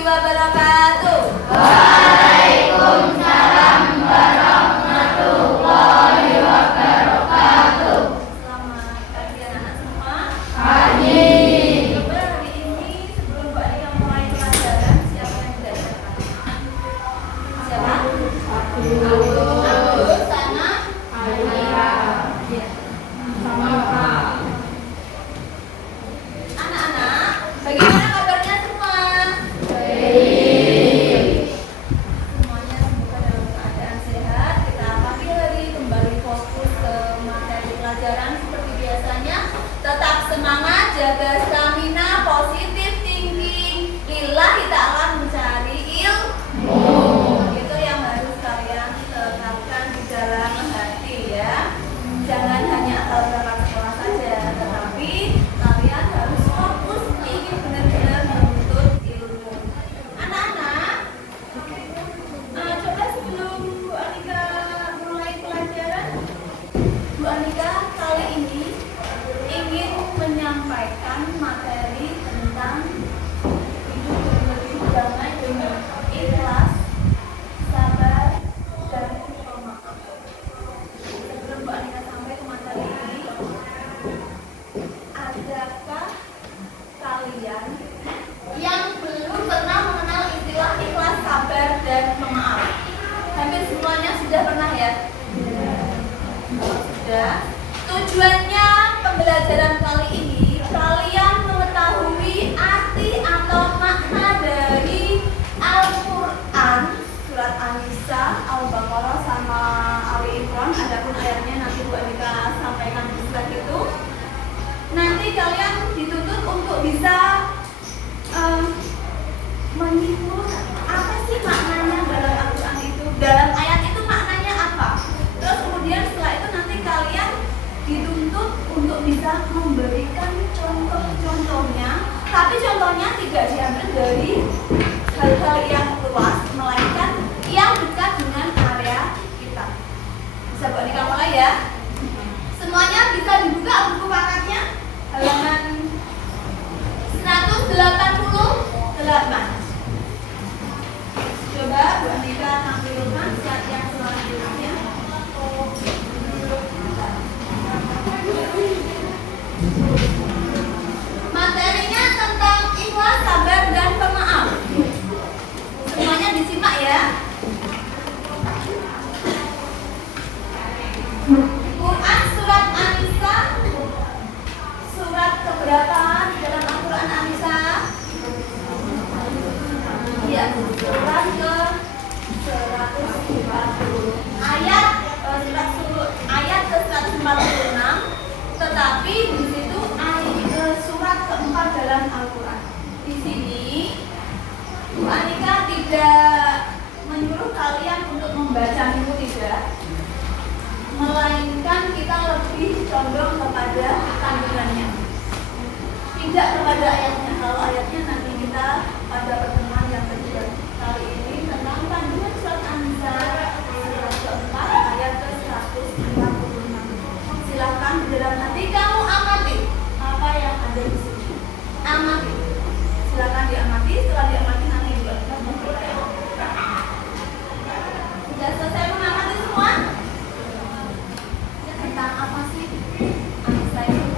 wabarakatuh. Waalaikumsalam warahmatullahi wabarakatuh. Selamat pagi anak-anak semua. Pagi. Coba hari ini sebelum Bu Anika mulai pelajaran, siapa yang sudah siapkan? Siapa? Aku sama Alia. Ya. Sama Pak. Anak-anak, bagaimana kabarnya semua? Baik. Semuanya semoga dalam keadaan sehat. Kita pagi hari kembali fokus ke materi pelajaran seperti biasanya. Tetap semangat, jaga stamina, positive thinking. Lillahi ta'ala mencari ilmu. Itu yang harus kalian terapkan di dalam hati ya. Jangan hanya asal berangkat sekolah saja, tetapi kalian harus fokus ingin benar-benar menuntut ilmu. Anak-anak, coba sebelum Bu Anika mulai pelajaran, Bu Anika kali ini ingin menyampaikan materi tentang hidup yang lebih damai dengan ikhlas, sabar, dan pemaaf. Sebelum Bu Anika sampai ke materi ini, adakah kalian yang belum pernah mengenal istilah ikhlas, sabar, dan pemaaf? Hampir semuanya sudah pernah ya? Sudah. Tujuannya pembelajaran kali ini kalian mengetahui arti atau makna dari Al-Quran, surat An-Nisa, Al-Baqarah, sama Ali Imran. Adapun ayatnya nanti Bu Anika sampaikan di slide itu. Nanti kalian dituntut untuk bisa menyimpulkan apa sih maknanya dalam Al-Quran itu, dalam ayat itu maknanya apa. Terus kemudian setelah itu nanti kalian dituntut untuk bisa memberikan contoh-contohnya, tapi contohnya tidak diambil dari hal-hal yang luas, melainkan yang dekat dengan area kita. Bisa Bu Anika mulai ya? Semuanya bisa dibuka buku paketnya, halaman 188. Coba Bu Anika tampilkan slide yang selanjutnya. Materinya tentang ikhlas, sabar, dan pemaaf. Semuanya disimak ya. Quran surat An-Nisa, surat keberapa di dalam Al-Quran An-Nisa? Iya, surat ke 140. Ayat ke 146, tetapi di situ surat keempat dalam Al-Quran. Di sini Bu Anika tidak menyuruh kalian untuk membaca buku, tidak, melainkan kita lebih condong kepada kandungannya, tidak kepada ayatnya. Kalau ayatnya nanti kita pada pertemuan yang kedua. Kali ini tentang kandungan surat An-Nisa surat keempat ayat ke 146. Silahkan di dalam hati kamu amati apa yang ada di sini. Amati. Silahkan diamati. Setelah diamati nanti juga kita memperoleh. Sudah selesai mengamati semua? Tentang apa sih An-Nisa itu?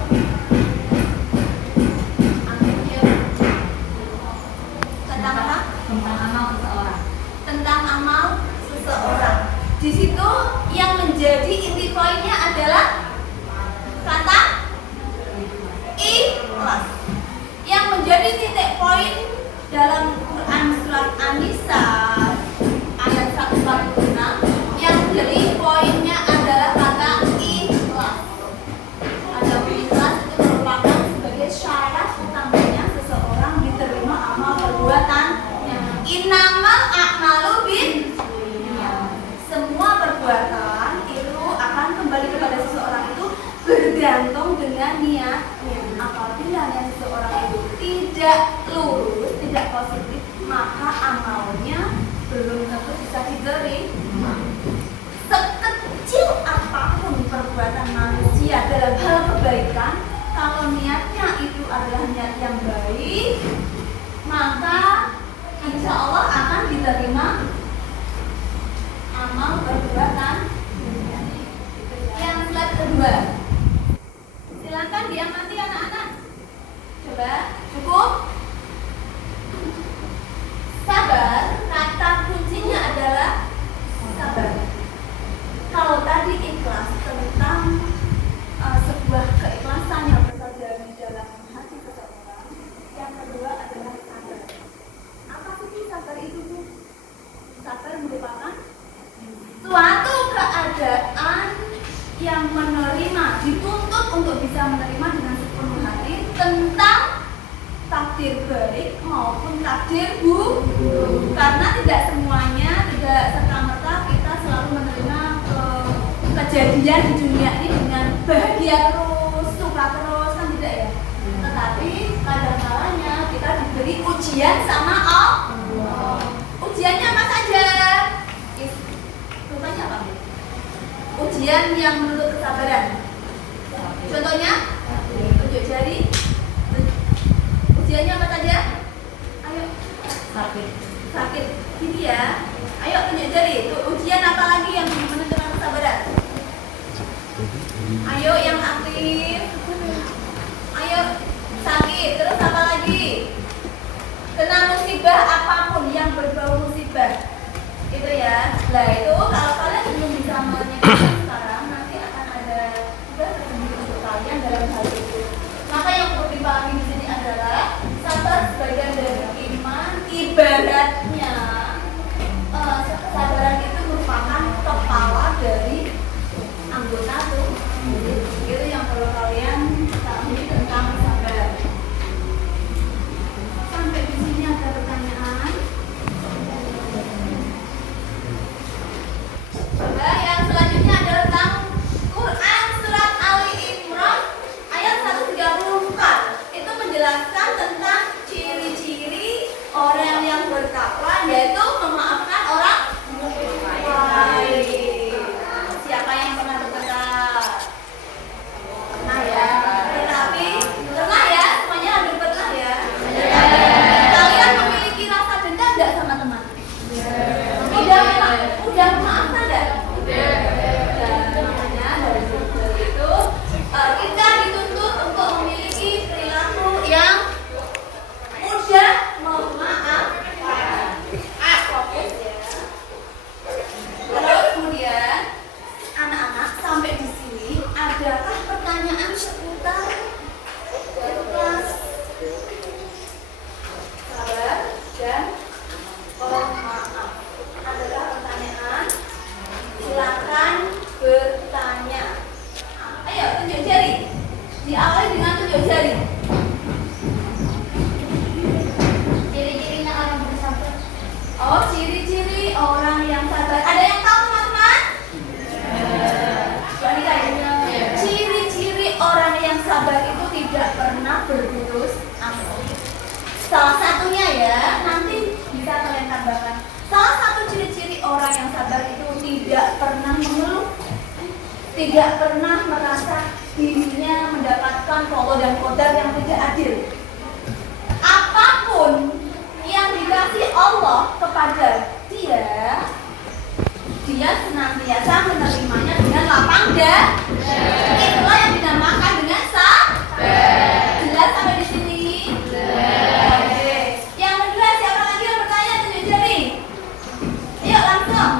Tentang apa? Tentang amal seseorang. Tentang amal seseorang. Di situ yang menjadi inti poinnya adalah kata ikhlas. Yang menjadi titik poin dalam Quran surat An-Nisa ayat 146, yang menjadi poinnya adalah kata ikhlas. Adapun ikhlas itu merupakan sebagai syarat utamanya seseorang diterima amal perbuatannya. Innamal a'malu binniyat. Semua perbuatan itu akan kembali kepada seseorang itu bergantung dengan niatnya. Apabila niat seseorang itu tidak lurus, tidak positif, maka amalnya belum tentu bisa diterima. Sekecil apapun perbuatan manusia dalam hal kebaikan, kalau niatnya itu adalah niat yang baik, maka insya Allah akan diterima amal perbuatan. Yang slide kedua, silakan diamati anak-anak. Coba, cukup. Sabar, kata kuncinya adalah sabar. Kalau tadi ikhlas tentang sebuah keikhlasan yang bersarang di dalam hati seseorang, yang kedua adalah sabar. Apa sih sabar itu, Bu? Sabar merupakan suatu keadaan yang menerima, dituntut untuk bisa menerima dengan sepenuh hati tentang takdir baik maupun takdir buruk. Karena tidak semuanya, tidak serta-merta kita selalu menerima kejadian di dunia ini dengan bahagia terus, suka terus, kan tidak ya? Tetapi kadang-kalanya kita diberi ujian sama Allah. Ujiannya apa saja? Contohnya apa? Ujian yang menurut kesabaran. Contohnya, tunjuk jari. Ujiannya apa saja? Ayo. Sakit. Gini ya. Ayo tunjuk jari. Ujian apa lagi yang menentukan kesabaran? Ayo yang aktif. Ayo sakit. Terus apa lagi? Kena musibah apapun yang berbau musibah. Itu ya. Nah itu kalau kalian belum bisa menyentuh sekarang, nanti akan ada tugas tersendiri untuk kalian dalam hal itu. Maka yang perlu dipahami di sini adalah sabar sebagian dari iman. Ibaratnya kesabaran itu merupakan kepala dari anggota tuh. Itu yang perlu kalian pahami tentang sabar. Sampai di sini ada pertanyaan. Coba yang selanjutnya adalah tentang Quran surat Ali Imran ayat 134. Itu menjelaskan tentang ciri-ciri orang yang bertakwa, yaitu memaafkan orang lain. Siapa yang pernah bertekad? Pernah ya. Tetapi pernah ya, semuanya hampir pernah ya. Kalian memiliki rasa dendam tidak sama teman? Udah memaafkan enggak? Makanya dari itu kita dituntut untuk memiliki perilaku yang mudah memaafkan. Fokus ya. Terus kemudian anak-anak sampai di sini adakah pertanyaan seputar ikhlas, sabar dan maaf? Adakah pertanyaan? Silakan bertanya. Ayo tunjuk jari. Diawali dengan tunjuk jari. Ciri-cirinya orang bersabar. Oh, ciri-ciri orang yang sabar. Ada yang tahu teman-teman? Ciri-ciri orang yang sabar itu tidak pernah berputus asa. Salah satunya ya, nanti bisa kalian tambahkan. Salah satu ciri-ciri orang yang sabar itu tidak pernah mengeluh, tidak pernah merasa dirinya mendapatkan qada dan qadar yang tidak adil. Apapun yang dikasih Allah kepada dia senantiasa menerimanya dengan lapang dada. Itulah yang dinamakan dengan sabar. Jelas sampai di sini? Oke. Yang kedua, siapa lagi yang bertanya? Tunjuk jari. Yuk langsung.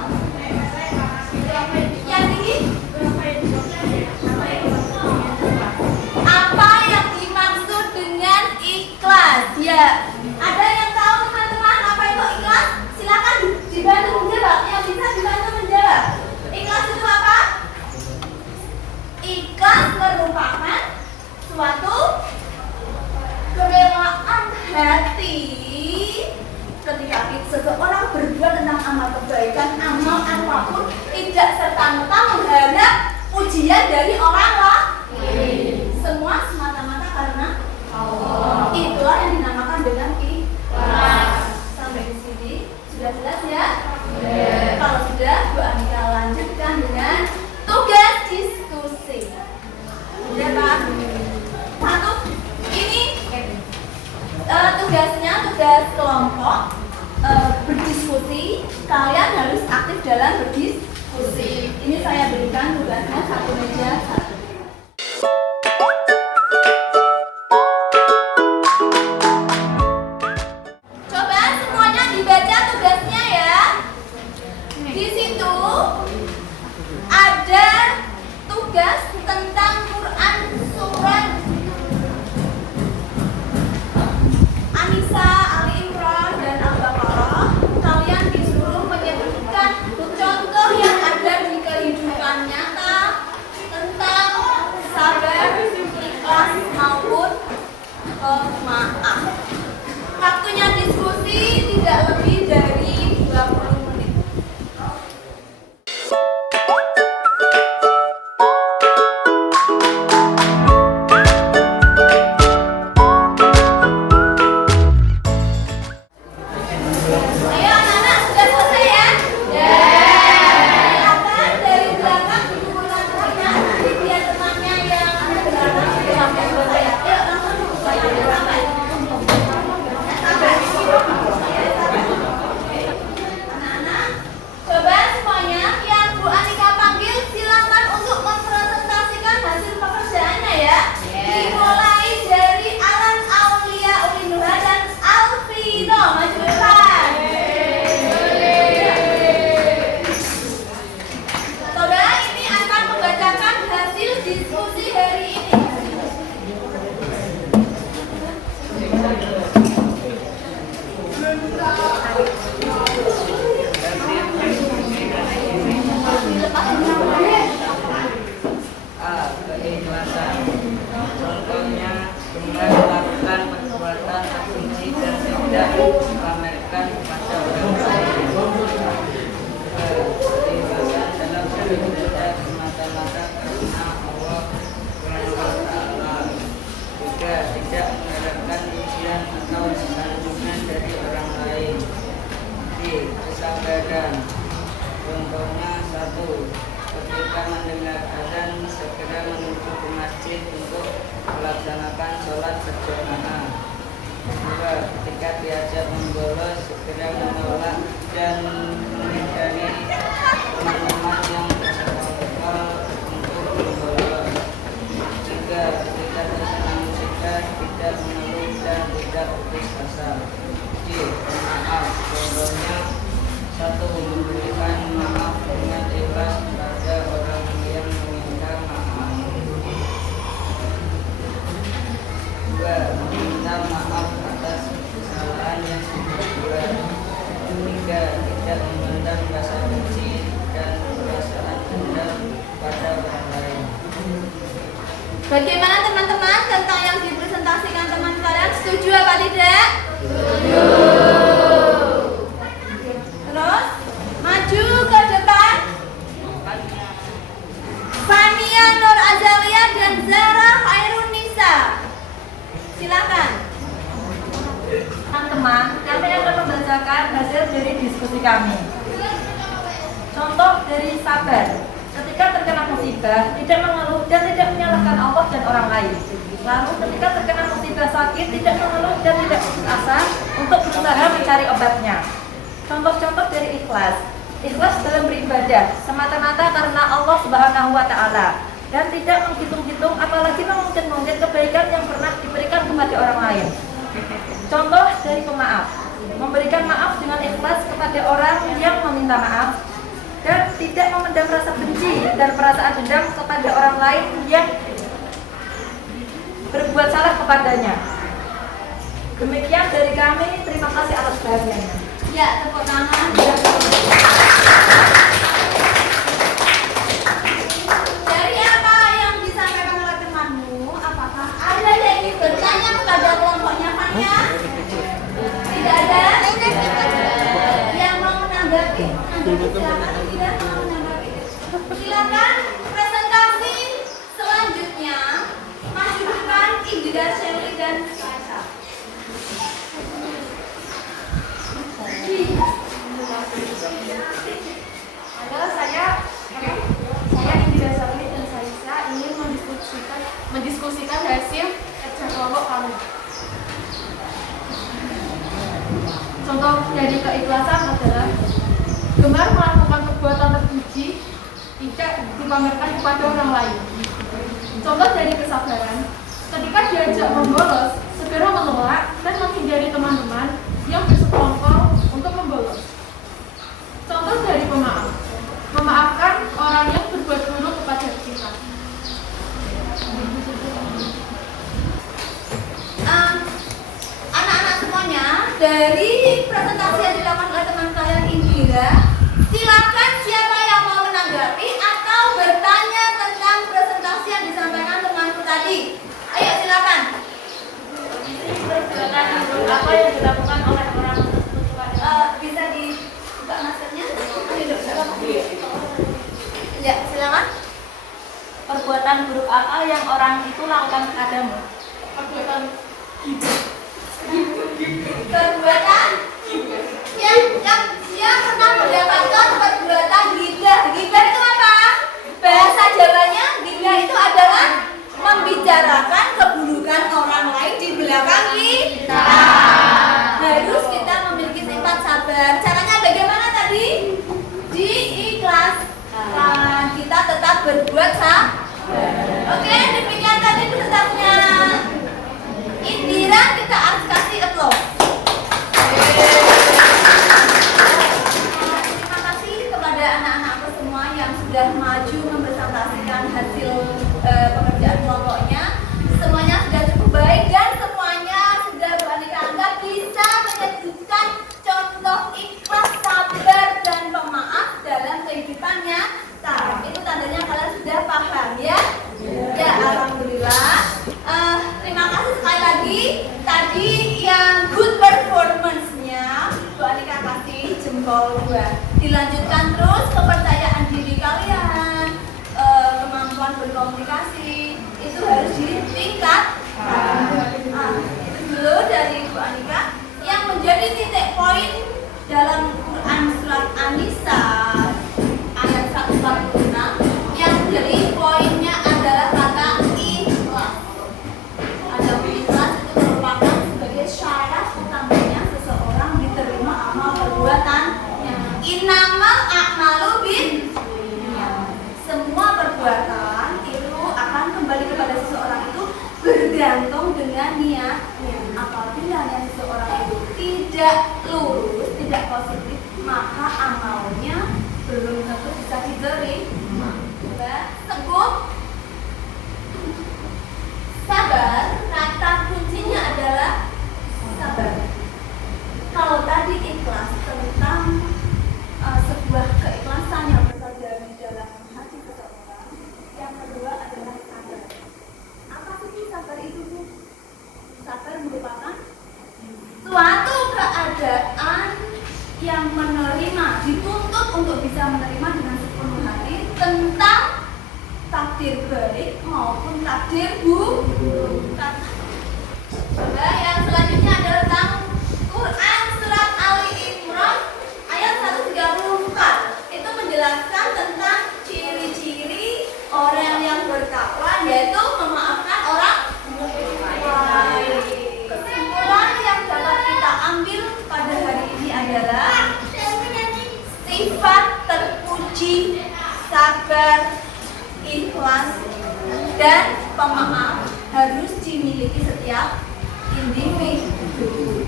Yang tinggi. Apa yang dimaksud dengan ikhlas? Ya, ada yang tahu teman-teman apa itu ikhlas? Silakan dibantu menjawab. Yang bisa dibantu menjawab. Ikhlas itu apa? Ikhlas merupakan suatu kerelaan hati ketika seseorang berbuat tentang amal kebaikan, amal apapun, tidak serta-merta mengharap pujian dari orang lain. Semua semata-mata karena Allah. Itulah yang dinamakan dengan ikhlas. Sampai di sini sudah jelas ya? Kalau sudah, Bu Anika lanjutkan dengan tugas diskusi. Sudah Pak? Satu, ini tugasnya tugas kelompok. berdiskusi, kalian harus aktif dalam berdiskusi. Ini saya berikan tugasnya satu meja satu. Coba semuanya dibaca tugasnya ya. Di situ ada tugas tentang Quran surat An-Nisa, Ali Imran, dan Al-Baqarah. Kalian disuruh menyebutkan contoh yang ada di kehidupan nyata tentang sabar, ikhlas maupun pemaaf. Waktunya diskusi tidak lebih dari 20 menit. Ayo anak-anak, sudah selesai ya? Silakan dari belakang ibu nantinya, nanti biar temannya yang belakang sampai selesai ya. Ayo langsung sampai. Anak-anak, coba semuanya yang Bu Anika panggil silakan untuk mempresentasikan hasil pekerjaannya ya. Dimulai dari Alan Aulia Ulinura dan Alvino, maju depan. Coba ini akan membacakan hasil diskusi hari ini. Keikhlasan. Contohnya dengan melakukan perbuatan asumsi dan tidak dipamerkan kepada orang lain. Keikhlasan dalam beribadah semata-mata karena Allah Subhanahu wa Ta'ala. Juga tidak mengharapkan pujian atau sanjungan dari orang lain. Kesabaran. Contohnya satu, ketika mendengar azan segera menuju ke masjid untuk melaksanakan sholat berjamaah. Dua, ketika diajak membolos segera menolak dan menghindari teman-teman yang bersekongkol untuk membolos. Tiga, ketika tersenang musibah tidak mengeluh dan tidak putus asa. Pemaaf. Contohnya satu, memberikan maaf dengan ikhlas kepada orang yang meminta maaf. Dua, meminta maaf atas kesalahan yang sudah dibuat. Tiga, tidak memendam rasa benci dan perasaan dendam pada orang lain. Bagaimana teman-teman tentang yang dipresentasikan teman kalian? Setuju apa tidak? Setuju. Terus maju ke depan. Fania Nur Azalia dan Zara Hairunisa. Silakan. Teman-teman, kami akan membacakan hasil dari diskusi kami. Contoh dari sabar. Ketika terkena musibah, tidak mengeluh dan tidak menyalahkan Allah dan orang lain. Lalu ketika terkena musibah sakit, tidak mengeluh dan tidak putus asa untuk berusaha mencari obatnya. Contoh-contoh dari ikhlas. Ikhlas dalam beribadah semata-mata karena Allah Subhanahu wa Ta'ala dan tidak menghitung-hitung apalagi mengungkit-ungkit kebaikan yang pernah diberikan kepada orang lain. Contoh dari pemaaf. Memberikan maaf dengan ikhlas kepada orang yang meminta maaf dan tidak memendam rasa benci dan perasaan dendam kepada orang lain yang berbuat salah kepadanya. Demikian dari kami, terima kasih atas perhatiannya. Ya, tepuk tangan. Dari apa yang disampaikan oleh temanmu, apakah ada yang ingin bertanya kepada kelompoknya Fania? Tidak ada? Yang mau menanggapi? Silakan, tidak mau menanggapi. Silakan presentasi selanjutnya. Maju depan Indira Shelly dan Sasha. Halo, saya Indira Shelly dan Saisa ingin mendiskusikan hasil kerja kelompok kami. Contoh dari keikhlasan adalah gemar melakukan perbuatan terpuji tidak dipamerkan kepada orang lain. Contoh dari kesabaran, ketika diajak membolos, segera menolak dan menghindari teman-teman yang bersekongkol untuk membolos. Contoh dari pemaaf, memaafkan orang yang berbuat buruk kepada kita. Anak-anak semuanya, dari presentasi yang dilakukan oleh teman kalian Indira, silakan siapa yang mau menanggapi atau bertanya tentang presentasi yang disampaikan temanku tadi. Ayo silakan. Apa yang dilakukan oleh orang tersebut kepada Bisa dibuka maskernya? Ya, silakan. Perbuatan buruk apa yang orang itu lakukan kepadamu? Perbuatan Perbuatan yang dia pernah mendapatkan perbuatan ghibah. Ghibah itu apa? Bahasa Jawanya ghibah itu adalah membicarakan keburukan orang lain di belakang kita. Harus kita memiliki sifat sabar. Caranya bagaimana tadi? Diikhlaskan. Kita tetap berbuat sabar. Oke, demikian tadi presentasinya Indira, kita harus kasih applause. Terima kasih kepada anak-anakku semua yang sudah maju mempresentasikan hasil pekerjaan kelompoknya. Semuanya sudah cukup baik dan semuanya sudah beraneka ragam bisa menyebutkan contoh ikhlas, sabar, dan pemaaf dalam kehidupannya. Itu tandanya kalian sudah paham ya? Ya, alhamdulillah. Terima kasih sekali lagi. Tadi yang good performance-nya Bu Anika kasih jempol 2. Dilanjutkan terus kepercayaan diri kalian, kemampuan berkomunikasi itu harus ditingkatkan. Itu dulu dari Bu Anika. Yang menjadi titik poin dalam Quran surat An-Nisa ayat 146 yang menjadi poinnya adalah kata ikhlas. Ikhlas itu merupakan sebagai syarat utamanya seseorang diterima amal perbuatannya. Innamal a'malu binniyat. Semua perbuatan itu akan kembali kepada seseorang itu bergantung dengan niatnya. Apabila niat seseorang itu tidak lurus, tidak positif, maka amalnya belum tentu bisa diterima. Teguh, sabar, kata kuncinya adalah sabar. Kalau tadi ikhlas tentang sebuah keikhlasan yang bersandar di dalam hati seseorang, yang kedua adalah sabar. Apa sih sabar itu, Bu? Sabar merupakan suatu keadaan yang menerima, dituntut untuk bisa menerima dengan sepenuh hati tentang takdir baik maupun takdir buruk. Yang selanjutnya adalah tentang Quran surat Ali Imran ayat 134. Itu menjelaskan tentang ciri-ciri orang yang bertakwa, yaitu memaafkan orang lain. Kesimpulan yang dapat kita ambil pada hari ini adalah sifat terpuji, sabar, ikhlas, dan pemaaf harus dimiliki setiap individu.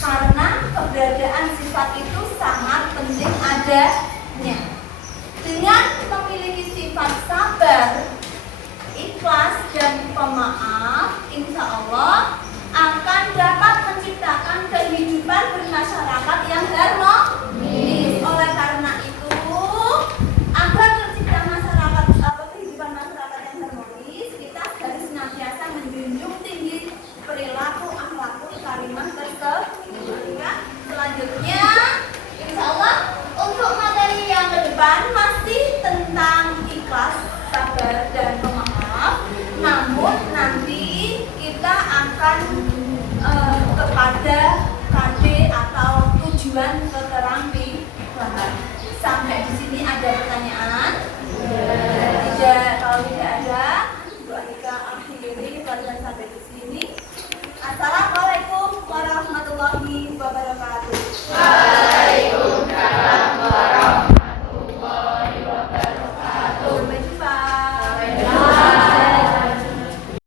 Karena keberadaan sifat itu sangat penting adanya. Dengan memiliki sifat sabar, ikhlas, dan pemaaf, insya Allah akan dapat menciptakan kehidupan